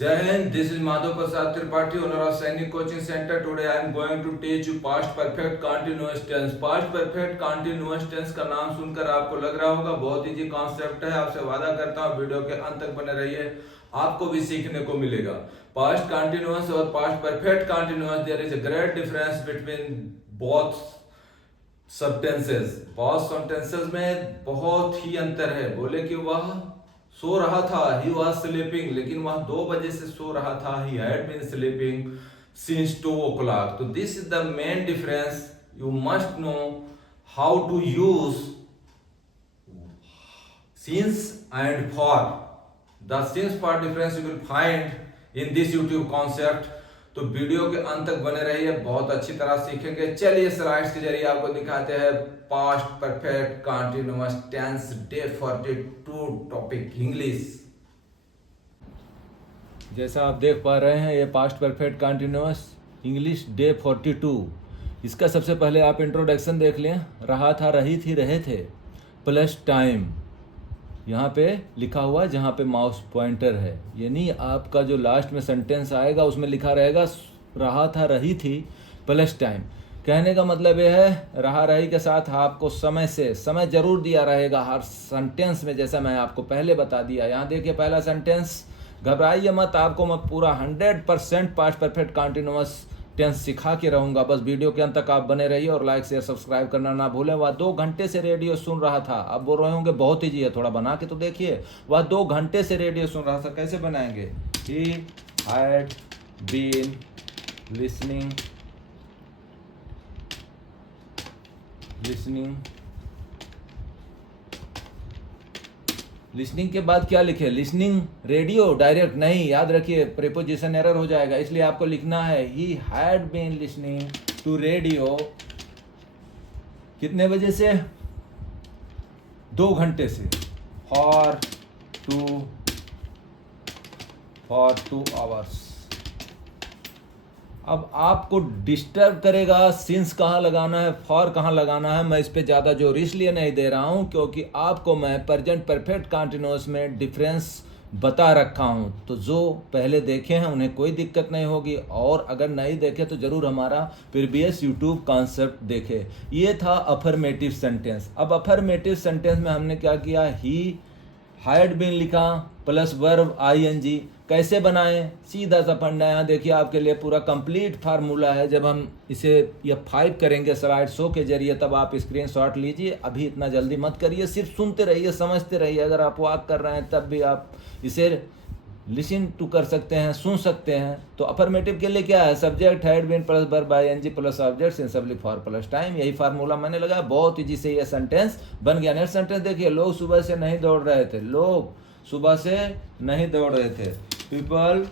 Jai Hind, this is Madhav Prasad Tripathi, owner of Sainik Coaching Center. Today I am going to teach you past perfect continuous tense. Past perfect continuous tense का नाम सुनकर आपको लग रहा होगा बहुत easy concept है। आपसे वादा करता हूँ वीडियो के अंत तक बने रहिए, आपको भी सीखने को मिलेगा। पास्ट कंटिन्यूअस और past perfect continuous, there is a great difference between both subtenses. बहुत सेंटेंसेस में बहुत ही अंतर है। बोले कि वह सो रहा था, ही वॉज स्लीपिंग, लेकिन वह 2 बजे से सो रहा था, he had been sleeping since 2 o'clock। तो this is the main difference. You must know how to use since and for। the since for difference you will find in this YouTube concept। तो video के अंत तक बने रहिए, बहुत अच्छी तरह सीखेंगे। चलिए स्लाइड्स के जरिए आपको दिखाते हैं past perfect continuous tense day 42 topic English. जैसा आप देख पा रहे हैं ये past perfect continuous English day 42। इसका सबसे पहले आप इंट्रोडक्शन देख लें। रहा था, रही थी, रहे थे प्लस टाइम यहाँ पे लिखा हुआ है जहाँ पे माउस पॉइंटर है, यानी आपका जो लास्ट में सेंटेंस आएगा उसमें लिखा रहेगा रहा था, रही थी प्लस टाइम। कहने का मतलब यह है रहा रही के साथ आपको समय से समय जरूर दिया रहेगा हर सेंटेंस में, जैसा मैं आपको पहले बता दिया। यहाँ देखिए पहला सेंटेंस, घबराइए मत, आपको मैं पूरा 100% पास्ट परफेक्ट कंटिन्यूअस टेंस सिखा के रहूँगा। बस वीडियो के अंत तक आप बने रहिए और लाइक शेयर सब्सक्राइब करना ना भूलें। वह 2 घंटे से रेडियो सुन रहा था। आप बोल रहे होंगे बहुत ईजी है, थोड़ा बना के तो देखिए। वह 2 घंटे से रेडियो सुन रहा था, कैसे बनाएंगे? He had been listening listening के बाद क्या लिखे? लिसनिंग रेडियो डायरेक्ट नहीं, याद रखिए प्रीपोजिशन एरर हो जाएगा, इसलिए आपको लिखना है he had been listening to radio. कितने बजे से? 2 घंटे से। For 2 hours. अब आपको डिस्टर्ब करेगा सिंस कहाँ लगाना है, फॉर कहाँ लगाना है। मैं इस पे ज़्यादा जोर इसलिए नहीं दे रहा हूँ क्योंकि आपको मैं प्रेजेंट परफेक्ट कंटिन्यूअस में डिफरेंस बता रखा हूँ। तो जो पहले देखे हैं उन्हें कोई दिक्कत नहीं होगी, और अगर नहीं देखे तो ज़रूर हमारा प्रीवियस यूट्यूब कॉन्सेप्ट देखे। ये था अफर्मेटिव सेंटेंस। अब अफर्मेटिव सेंटेंस में हमने क्या किया? ही हैड बीन लिखा प्लस वर्ब आईएनजी। कैसे बनाएं? सीधा सा फंडा। यहाँ देखिए आपके लिए पूरा कंप्लीट फार्मूला है। जब हम इसे F5 करेंगे स्लाइड शो के जरिए तब आप स्क्रीनशॉट लीजिए। अभी इतना जल्दी मत करिए, सिर्फ सुनते रहिए, समझते रहिए। अगर आप वॉक कर रहे हैं तब भी आप इसे लिसन टू कर सकते हैं, सुन सकते हैं। तो अफर्मेटिव के लिए क्या है? Subject had been plus verb ING plus object simply for plus time. यही फार्मूला मैंने लगाया, बहुत ईजी से ये सेंटेंस बन गया। नेक्स्ट सेंटेंस देखिए, लोग सुबह से नहीं दौड़ रहे थे। लोग सुबह से नहीं दौड़ रहे थे। People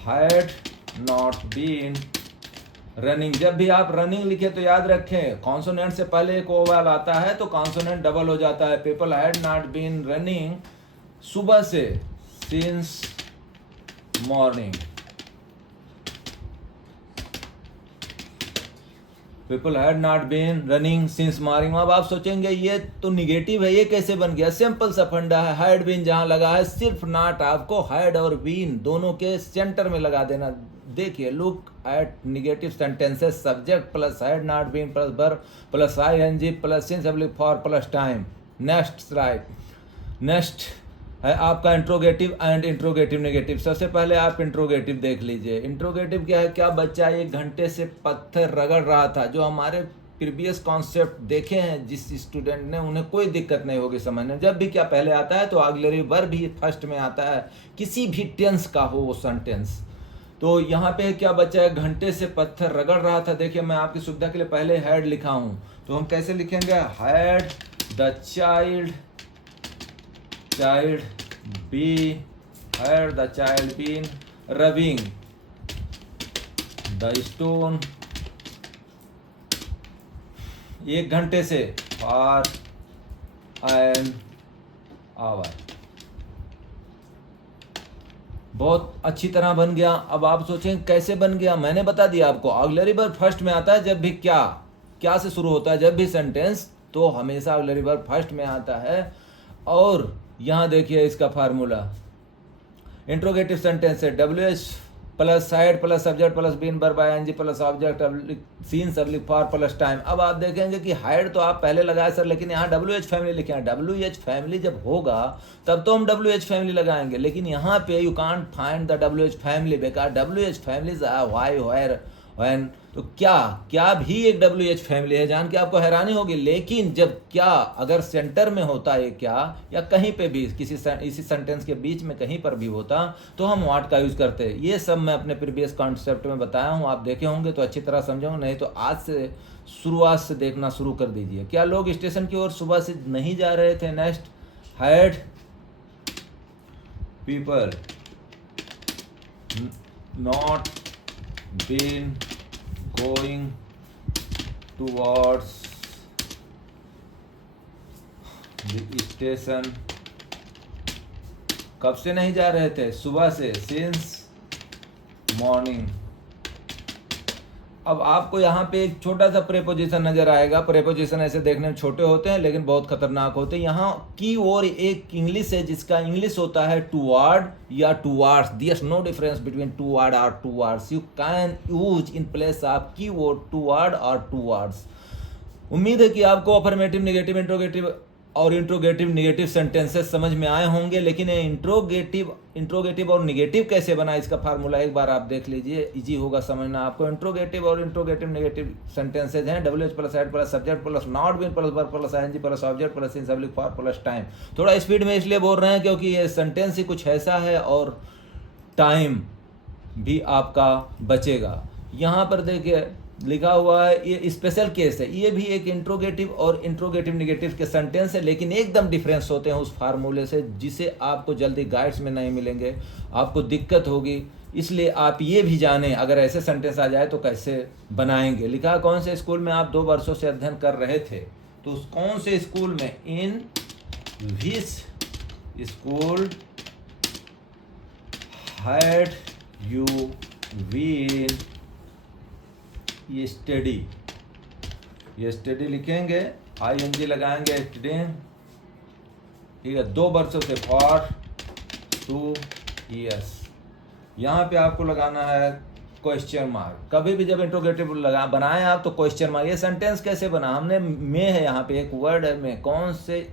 had not been running. जब भी आप रनिंग लिखे तो याद रखें कॉन्सोनेंट से पहले एक ओवल आता है तो कॉन्सोनेंट डबल हो जाता है। People had not been running सुबह से, since morning. People had not been running since morning. अब आप सोचेंगे ये तो निगेटिव है, ये कैसे बन गया? सिंपल सा फंडा है। हैड बीन जहां लगा है सिर्फ नॉट आपको हैड और बीन दोनों के सेंटर में लगा देना। देखिए look at negative sentences, subject plus had not been plus verb plus ING plus simply for plus time. Next slide. Next है आपका इंट्रोगेटिव एंड इंट्रोगेटिव नेगेटिव। सबसे पहले आप इंट्रोगेटिव देख लीजिए। इंट्रोगेटिव क्या है? क्या बच्चा 1 घंटे से पत्थर रगड़ रहा था? जो हमारे प्रीवियस कॉन्सेप्ट देखे हैं जिस स्टूडेंट ने, उन्हें कोई दिक्कत नहीं होगी समझने। जब भी क्या पहले आता है तो ऑक्सिलरी वर्ब भी फर्स्ट में आता है, किसी भी टेंस का हो वो सेंटेंस। तो यहाँ पे क्या बच्चा 1 घंटे से पत्थर रगड़ रहा था। देखिए मैं आपकी सुविधा के लिए पहले हैड लिखा हूँ, तो हम कैसे लिखेंगे? Had the child had the child been rubbing the stone 1 घंटे से, for an hour। बहुत अच्छी तरह बन गया। अब आप सोचें कैसे बन गया? मैंने बता दिया आपको। ऑक्सिलरी वर्ब फर्स्ट में आता है जब भी क्या से शुरू होता है? जब भी सेंटेंस तो हमेशा ऑक्सिलरी वर्ब फर्स्ट में आता है। और यहाँ देखिए इसका फार्मूला, इंट्रोगेटिव सेंटेंस है WH plus head plus subject plus been verb ING plus object since oblique for plus time. अब आप देखेंगे कि हेड तो आप पहले लगाए सर, लेकिन यहाँ WH फैमिली लिखे हैं। WH फैमिली जब होगा तब तो हम WH फैमिली लगाएंगे, लेकिन यहाँ पे you can't find the WH family because WH families are why where when. तो क्या भी एक WH फैमिली है, जान के आपको हैरानी होगी। लेकिन जब क्या अगर सेंटर में होता है क्या, या कहीं पे भी इसी सेंटेंस के बीच में कहीं पर भी होता, तो हम व्हाट का यूज करते हैं। ये सब मैं अपने प्रीवियस कॉन्सेप्ट में बताया हूँ, आप देखे होंगे तो अच्छी तरह समझोगे, नहीं तो आज से शुरुआत से देखना शुरू कर दीजिए। क्या लोग स्टेशन की ओर सुबह से नहीं जा रहे थे? Next, had people not been going towards the station। कब से नहीं जा रहे थे? सुबह से, since morning। अब आपको यहाँ पे एक छोटा सा प्रेपोजिशन नजर आएगा। प्रेपोजिशन ऐसे देखने में छोटे होते हैं लेकिन बहुत खतरनाक होते हैं। यहाँ की और एक इंग्लिश है जिसका इंग्लिश होता है टूवर्ड या towards. There no difference between toward और towards. You can use in place of key word toward और टूवर्ड्स। उम्मीद है कि आपको अफर्मेटिव, नेगेटिव, इंट्रोगेटिव और इंट्रोगेटिव नेगेटिव सेंटेंसेस समझ में आए होंगे। लेकिन ये इंट्रोगेटिव और नेगेटिव कैसे बना, इसका फार्मूला एक बार आप देख लीजिए, इजी होगा समझना आपको। इंट्रोगेटिव और इंट्रोगेटिव नेगेटिव सेंटेंसेज हैं WH plus head plus subject plus not been plus verb plus ING plus object plus in oblique for plus time. थोड़ा स्पीड में इसलिए बोल रहे हैं क्योंकि ये सेंटेंस ही कुछ ऐसा है और टाइम भी आपका बचेगा। यहाँ पर देखिए लिखा हुआ है, ये स्पेशल केस है। ये भी एक इंट्रोगेटिव और इंट्रोगेटिव नेगेटिव के सेंटेंस है, लेकिन एकदम डिफरेंस होते हैं उस फार्मूले से, जिसे आपको जल्दी गाइड्स में नहीं मिलेंगे, आपको दिक्कत होगी। इसलिए आप ये भी जानें अगर ऐसे सेंटेंस आ जाए तो कैसे बनाएंगे। लिखा कौन से स्कूल में आप 2 वर्षों से अध्ययन कर रहे थे? तो कौन से स्कूल में? In which school had you been study. ये स्टडी लिखेंगे, ING लगाएंगे, स्टूडेंट, ठीक है। 2 वर्षों से, फॉर 2 years। यहाँ पे आपको लगाना है क्वेश्चन मार्क। कभी भी जब इंट्रोगेटिव बनाए आप तो क्वेश्चन मार्क। ये सेंटेंस कैसे बना? हमने में है, यहाँ पे एक वर्ड है में, कौन से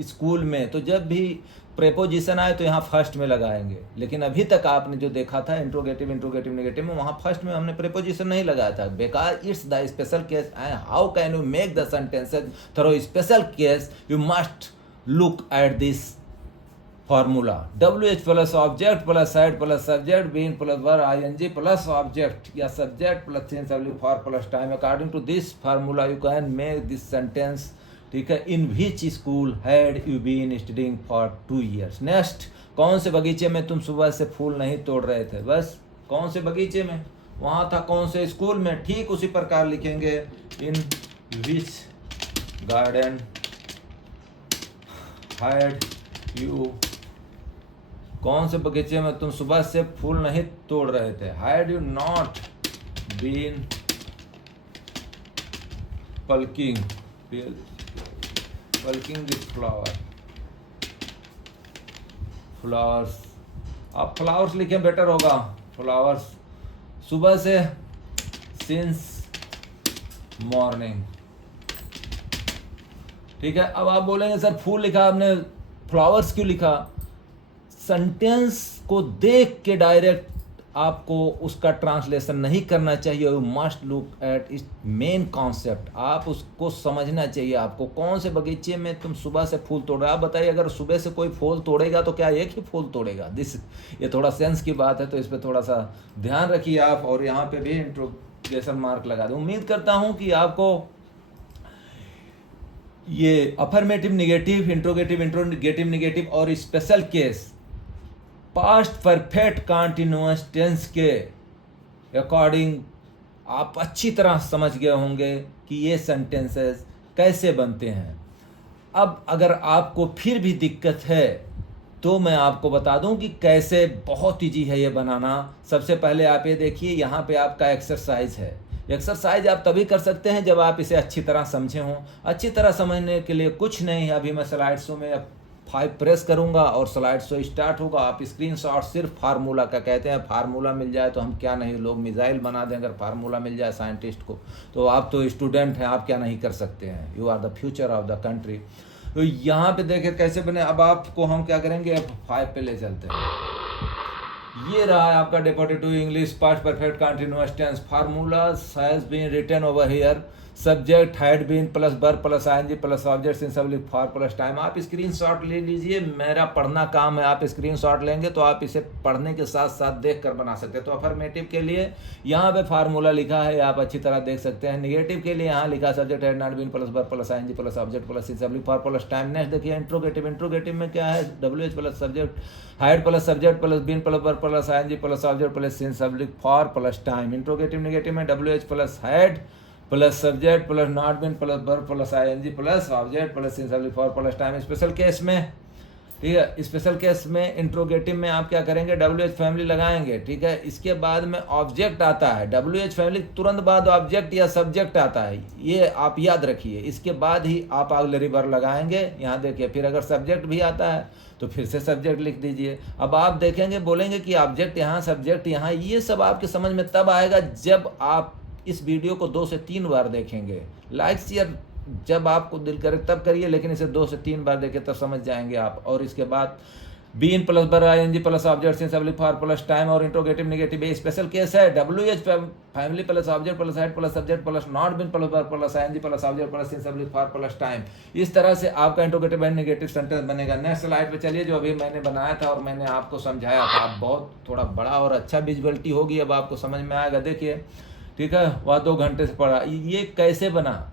स्कूल में। तो जब भी प्रेपोजिशन आए तो यहाँ फर्स्ट में लगाएंगे। लेकिन अभी तक आपने जो देखा था इंट्रोगेटिव नेगेटिव में, वहाँ फर्स्ट में हमने प्रेपोजिशन नहीं लगाया था, because it's the special case and how can you make the sentences through special case, you must look at this formula. WH plus object plus head plus subject been plus verb ING plus object या subject plus since oblique for plus time. According to this formula you can make this sentence, ठीक है। In which school had you been studying for 2 years। Next, कौन से बगीचे में तुम सुबह से फूल नहीं तोड़ रहे थे? बस कौन से बगीचे में, वहाँ था कौन से स्कूल में। ठीक उसी प्रकार लिखेंगे, इन विच गार्डन हैड यू, कौन से बगीचे में तुम सुबह से फूल नहीं तोड़ रहे थे? Had you not been plucking this flowers. आप फ्लावर्स लिखें, बेटर होगा, फ्लावर्स। सुबह से, सिंस मॉर्निंग, ठीक है। अब आप बोलेंगे सर फूल लिखा आपने, फ्लावर्स क्यों लिखा? सेंटेंस को देख के डायरेक्ट आपको उसका ट्रांसलेशन नहीं करना चाहिए। यू मस्ट लुक एट इस मेन कॉन्सेप्ट, आप उसको समझना चाहिए। आपको कौन से बगीचे में तुम सुबह से फूल तोड़ रहे हो? आप बताइए, अगर सुबह से कोई फूल तोड़ेगा तो क्या एक ही फूल तोड़ेगा? ये थोड़ा सेंस की बात है, तो इस पर थोड़ा सा ध्यान रखिए आप। और यहाँ पे भी इंट्रोगेशन मार्क लगा दो। उम्मीद करता हूँ कि आपको ये अफर्मेटिव नेगेटिव, इंट्रोगेटिव नेगेटिव और special case past perfect continuous tense के अकॉर्डिंग आप अच्छी तरह समझ गए होंगे कि ये सेंटेंसेस कैसे बनते हैं। अब अगर आपको फिर भी दिक्कत है तो मैं आपको बता दूं कि कैसे, बहुत ईजी है ये बनाना। सबसे पहले आप ये देखिए, यहाँ पे आपका एक्सरसाइज है। एक्सरसाइज आप तभी कर सकते हैं जब आप इसे अच्छी तरह समझे हों। अच्छी तरह समझने के लिए कुछ नहीं है, अभी मैं स्लाइड शो में F5 प्रेस करूंगा और स्लाइड शो स्टार्ट होगा। आप स्क्रीनशॉट सिर्फ फार्मूला का, कहते हैं फार्मूला मिल जाए तो हम क्या नहीं, लोग मिसाइल बना दें अगर फार्मूला मिल जाए साइंटिस्ट को। तो आप तो स्टूडेंट हैं, आप क्या नहीं कर सकते हैं, you are the future of the country. तो यहाँ पे देखिए कैसे बने। अब आपको हम क्या करेंगे, F5 पे ले चलते हैं। ये रहा है आपका डेपोटेटिव English past perfect continuous tense. Formulas has been written over here. Subject had been plus verb plus ING plus object in subject for plus time. आप स्क्रीनशॉट ले लीजिए, मेरा पढ़ना काम है, आप स्क्रीनशॉट लेंगे तो आप इसे पढ़ने के साथ साथ देख कर बना सकते हैं। तो अफर्मेटिव के लिए यहाँ पे फार्मूला लिखा है, आप अच्छी तरह देख सकते हैं। नेगेटिव के लिए यहाँ लिखा subject had not been plus verb plus ING plus object plus in subject for plus time. Next देखिए इंट्रोगेटिव। इंट्रोगेटिव में क्या है, WH plus subject had plus subject plus been plus verb plus ING plus object plus in subject for plus time. Interrogative negative में WH plus had plus subject plus not been plus verb plus ING plus object plus in subject for plus time. Special case में, ठीक है, special case में interrogative में आप क्या करेंगे, WH family लगाएंगे, ठीक है। इसके बाद में ऑब्जेक्ट आता है, WH फैमिली तुरंत बाद ऑब्जेक्ट या सब्जेक्ट आता है, ये आप याद रखिए। इसके बाद ही आप ऑक्सिलरी वर्ब लगाएंगे। यहाँ देखिए, फिर अगर सब्जेक्ट भी आता है तो फिर से सब्जेक्ट लिख दीजिए। अब आप देखेंगे, बोलेंगे कि ऑब्जेक्ट यहाँ, सब्जेक्ट यहाँ, ये सब आपके समझ में तब आएगा जब आप इस वीडियो को 2 से 3 बार देखेंगे। लाइक शेयर जब आपको दिल करे तब करिए, लेकिन इसे 2 से 3 बार देखें तब समझ जाएंगे आप। और इसके बाद been plus verb ING plus object in subject for plus time और इंट्रोगेटिव नेगेटिव ये स्पेशल केस है। WH family plus object plus head plus subject plus not been plus verb plus ING plus object plus in subject for plus time. इस तरह से आपका interrogative and negative sentence बनेगा। Next slide पे चलिए, जो अभी मैंने बनाया था और मैंने आपको समझाया था। आप बहुत थोड़ा बड़ा और अच्छा विजुअलिटी होगी, अब आपको समझ में आएगा। देखिए, ठीक है, वह 2 घंटे से पढ़ा। ये कैसे बना,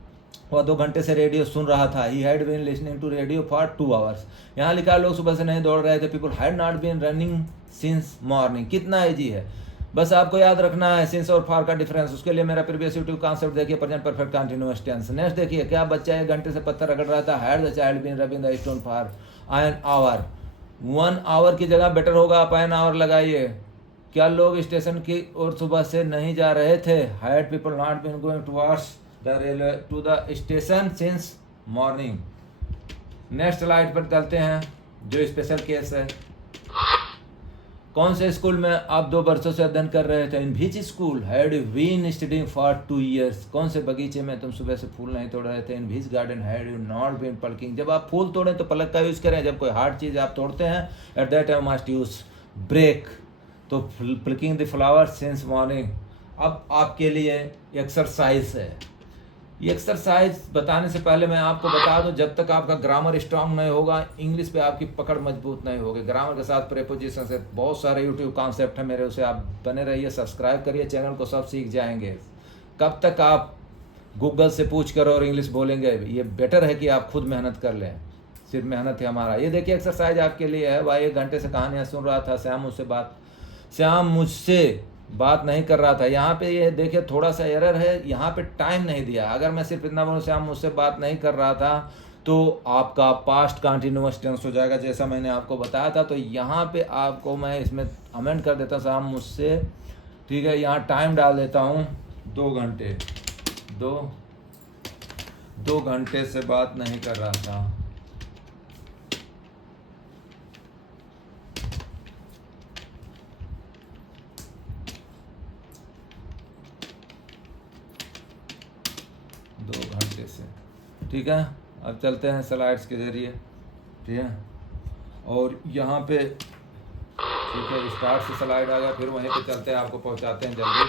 वह 2 घंटे से रेडियो सुन रहा था। He had been listening to radio for 2 hours. यहाँ लिखा लोग सुबह से नहीं दौड़ रहे थे। People had not been running since morning. कितना ईजी है, बस आपको याद रखना है सिंस और फॉर का डिफरेंस। उसके लिए मेरा प्रीवियस यूट्यूब कॉन्सेप्ट देखिए, present perfect continuous tense. Next देखिए, क्या बच्चा 1 घंटे से पत्थर रगड़ रहा था। Had the child been rubbing the stone for an hour. 1 hour की जगह बेटर होगा आप एन आवर लगाइए। क्या लोग स्टेशन की ओर सुबह से नहीं जा रहे थे। Had people not been going towards the railway to the station since morning. Next slide पर चलते हैं, जो स्पेशल केस है। कौन से स्कूल में आप 2 वर्षों से अध्ययन कर रहे थे। In which school had you been studying for 2 years। कौन से बगीचे में तुम सुबह से फूल नहीं तोड़ रहे थे। In which garden had you not been plucking. जब आप फूल तोड़ें तो पलक का यूज करें। जब कोई हार्ड चीज आप तोड़ते हैं, at that time must use break. तो plucking the flower since morning. अब आपके लिए एक्सरसाइज है। ये एक्सरसाइज बताने से पहले मैं आपको बता दूं, जब तक आपका ग्रामर स्ट्रांग नहीं होगा, इंग्लिश पे आपकी पकड़ मजबूत नहीं होगी। ग्रामर के साथ प्रेपोजिशन से बहुत सारे यूट्यूब कॉन्सेप्ट है मेरे, उसे आप बने रहिए, सब्सक्राइब करिए चैनल को, सब सीख जाएंगे। कब तक आप गूगल से पूछ कर और इंग्लिश बोलेंगे, ये बेटर है कि आप खुद मेहनत कर लें। सिर्फ मेहनत है हमारा। ये देखिए एक्सरसाइज आपके लिए है। भाई 1 घंटे से कहानियाँ सुन रहा था। श्याम मुझसे बात नहीं कर रहा था। यहाँ पे ये देखिए थोड़ा सा एरर है, यहाँ पे टाइम नहीं दिया। अगर मैं सिर्फ इतना बोलूँ श्याम मुझसे बात नहीं कर रहा था, तो आपका पास्ट कंटिन्यूअस टेंस हो जाएगा, जैसा मैंने आपको बताया था। तो यहाँ पे आपको मैं इसमें अमेंड कर देता, श्याम मुझसे, ठीक है, यहाँ टाइम डाल देता हूँ 2 घंटे। 2 घंटे से बात नहीं कर रहा था। ठीक है, अब चलते हैं स्लाइड्स के जरिए, ठीक है। और यहाँ पे ठीक है, स्टार्ट से स्लाइड आ गया, फिर वहीं पे चलते हैं, आपको पहुँचाते हैं जल्दी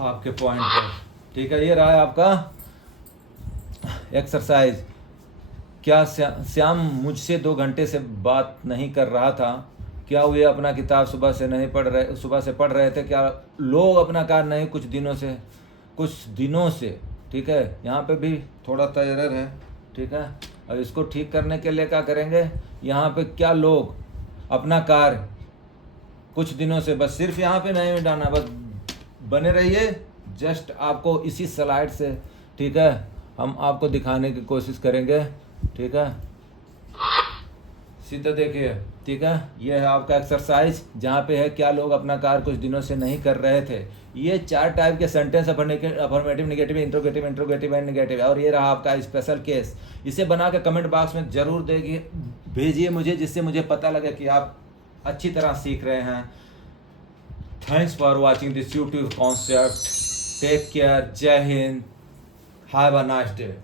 आपके पॉइंट पर, ठीक है। ये रहा है आपका एक्सरसाइज। क्या श्याम मुझसे 2 घंटे से बात नहीं कर रहा था। क्या वे अपना किताब सुबह से पढ़ रहे थे। क्या लोग अपना कार्य नहीं कुछ दिनों से, ठीक है। यहाँ पे भी थोड़ा सा एरर है, ठीक है। अब इसको ठीक करने के लिए क्या करेंगे, यहाँ पे क्या लोग अपना कार्य कुछ दिनों से, बस सिर्फ यहाँ पे नहीं डालना, बस बने रहिए। जस्ट आपको इसी स्लाइड से, ठीक है, हम आपको दिखाने की कोशिश करेंगे, ठीक है। सीधा देखिए, ठीक है। ये है आपका एक्सरसाइज, जहाँ पे है क्या लोग अपना कार्य कुछ दिनों से नहीं कर रहे थे। ये 4 टाइप के sentence, affirmative, negative, interrogative, interrogative and negative. और ये रहा आपका स्पेशल केस। इसे बना के कमेंट बॉक्स में जरूर देखिए, भेजिए मुझे, जिससे मुझे पता लगे कि आप अच्छी तरह सीख रहे हैं। Thanks for watching this YouTube concept. Take care. जय हिंद। Have a nice day.